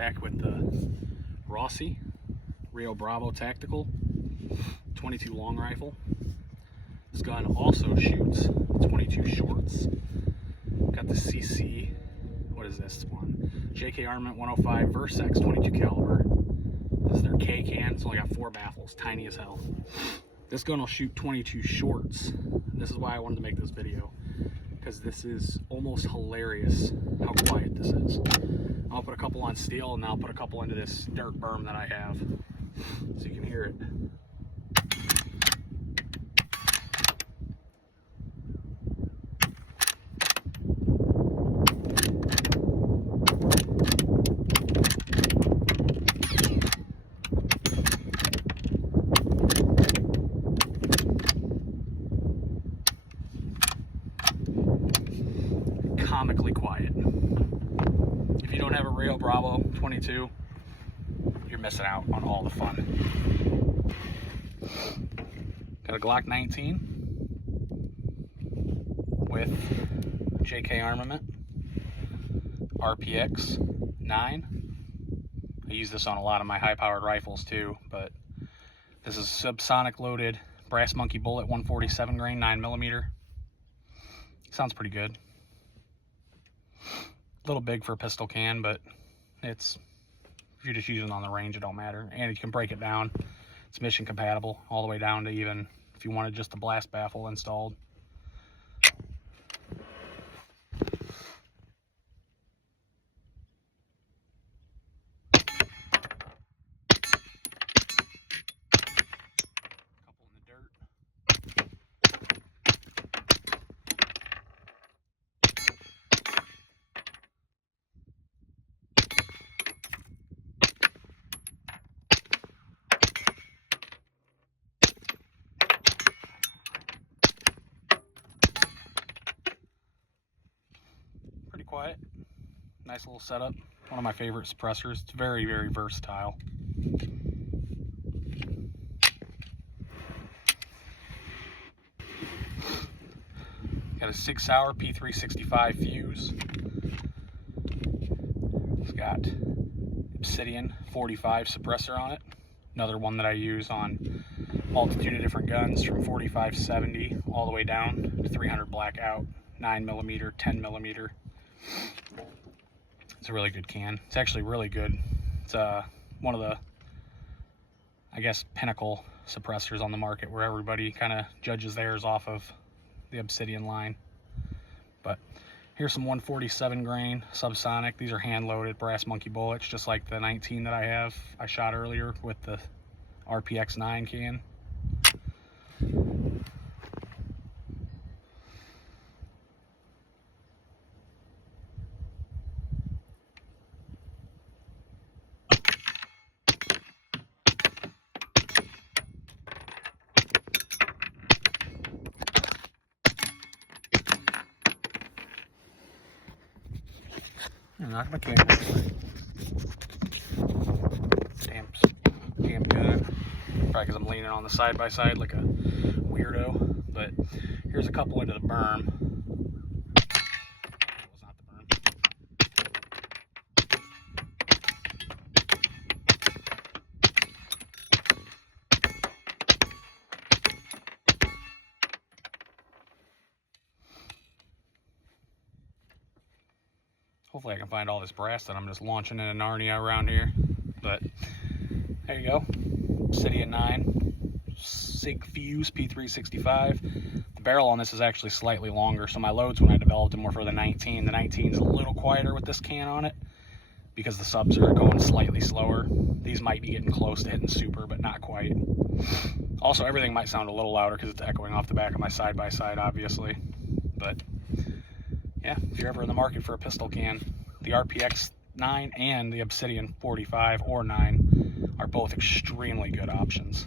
back with the Rossi Rio Bravo Tactical 22 long rifle. This gun also shoots 22 shorts. Got the CC, what is this one? JK Armament 105 Versex 22 caliber. This is their K can. It's only got 4 baffles, tiny as hell. This gun will shoot 22 shorts. This is why I wanted to make this video, because this is almost hilarious how quiet this is. I'll put a couple on steel, and I'll put a couple into this dirt berm that I have, so you can hear it. Comically quiet. If you don't have a Rio Bravo 22, you're missing out on all the fun. Got a Glock 19 with JK Armament RPX 9. I use this on a lot of my high-powered rifles too, but this is subsonic loaded brass monkey bullet 147 grain 9mm. Sounds pretty good. A little big for a pistol can, but it's, if you're just using it on the range, it don't matter. And you can break it down. It's mission compatible all the way down to even if you wanted just a blast baffle installed. Couple in the dirt. Quiet, nice little setup. One of my favorite suppressors. It's very, very versatile. Got a 6-hour P365 fuse. It's got Obsidian 45 suppressor on it. Another one that I use on multitude of different guns, from 45-70 all the way down to 300 blackout, 9mm, 10mm. It's a really good can. It's actually really good. It's one of the, I guess, pinnacle suppressors on the market, where everybody kind of judges theirs off of the Obsidian line. But here's some 147 grain subsonic. These are hand loaded brass monkey bullets, just like the 19 that I shot earlier with the RPX 9 can. Knock my camera. Damn good. Probably because I'm leaning on the side by side like a weirdo. But here's a couple into the berm. That was not the berm. Hopefully I can find all this brass that I'm just launching in Narnia around here. But there you go. Obsidian 9. SIG Fuse P365. The barrel on this is actually slightly longer, so my loads when I developed them were for the 19. The 19 is a little quieter with this can on it because the subs are going slightly slower. These might be getting close to hitting super, but not quite. Also, everything might sound a little louder because it's echoing off the back of my side-by-side, obviously. But yeah, if you're ever in the market for a pistol can, the RPX 9 and the Obsidian 45 or 9 are both extremely good options.